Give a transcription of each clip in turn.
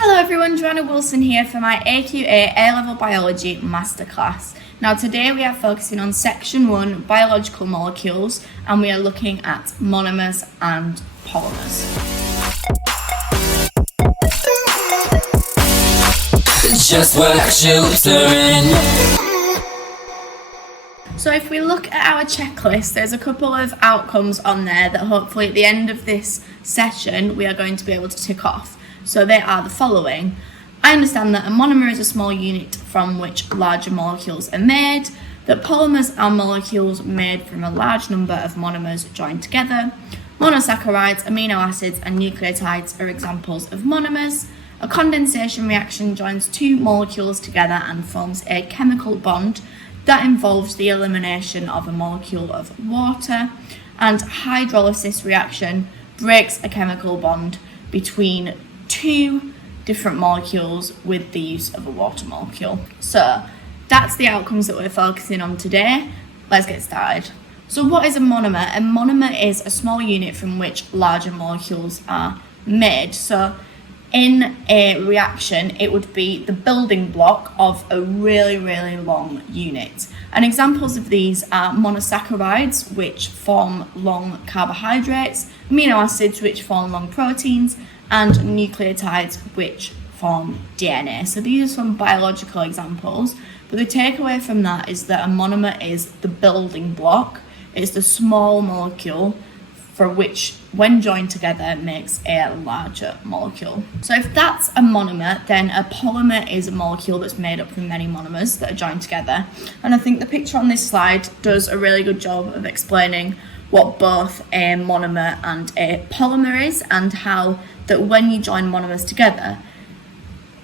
Hello everyone, Joanna Wilson here for my AQA A-Level Biology Masterclass. Now today we are focusing on Section 1, Biological Molecules, and we are looking at monomers and polymers. Just what you're in. So if we look at our checklist, there's a couple of outcomes on there that hopefully at the end of this session we are going to be able to tick off. So they are the following. I understand that a monomer is a small unit from which larger molecules are made, that polymers are molecules made from a large number of monomers joined together. Monosaccharides, amino acids and nucleotides are examples of monomers. A condensation reaction joins two molecules together and forms a chemical bond that involves the elimination of a molecule of water, and hydrolysis reaction breaks a chemical bond between two different molecules with the use of a water molecule. So that's the outcomes that we're focusing on today. Let's get started. So what is a monomer? A monomer is a small unit from which larger molecules are made. So in a reaction, it would be the building block of a really long unit. And examples of these are monosaccharides, which form long carbohydrates, amino acids, which form long proteins, and nucleotides, which form DNA. So these are some biological examples, but the takeaway from that is that a monomer is the building block. It's the small molecule for which, when joined together, makes a larger molecule. So if that's a monomer, then a polymer is a molecule that's made up from many monomers that are joined together. And I think the picture on this slide does a really good job of explaining what both a monomer and a polymer is, and how that when you join monomers together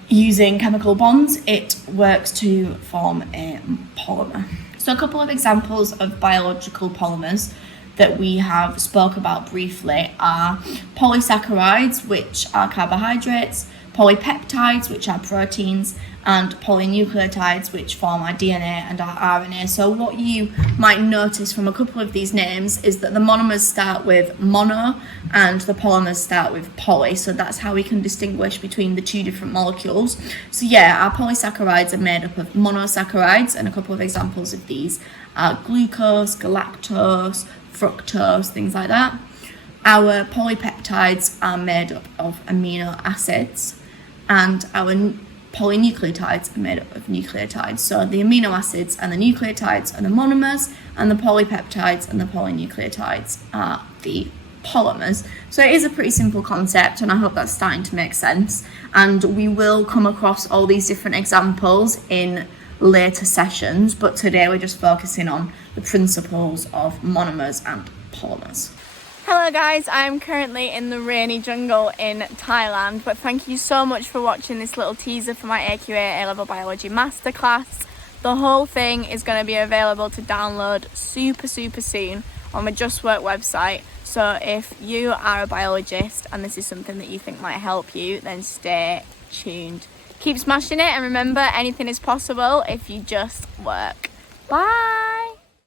using chemical bonds, it works to form a polymer. So a couple of examples of biological polymers that we have spoke about briefly are polysaccharides, which are carbohydrates, polypeptides, which are proteins, and polynucleotides, which form our DNA and our RNA. So what you might notice from a couple of these names is that the monomers start with mono and the polymers start with poly. So that's how we can distinguish between the two different molecules. So yeah, our polysaccharides are made up of monosaccharides, and a couple of examples of these are glucose, galactose, fructose, things like that. Our polypeptides are made up of amino acids, and our polynucleotides are made up of nucleotides. So the amino acids and the nucleotides are the monomers, and the polypeptides and the polynucleotides are the polymers. So it is a pretty simple concept, and I hope that's starting to make sense. And we will come across all these different examples in later sessions, but today we're just focusing on the principles of monomers and polymers. Hello guys, I'm currently in the rainy jungle in Thailand, but thank you so much for watching this little teaser for my AQA A-Level Biology Masterclass. The whole thing is going to be available to download super soon on my Just Work website, so if you are a biologist and this is something that you think might help you, then stay tuned. Keep smashing it, and remember, anything is possible if you just work. Bye!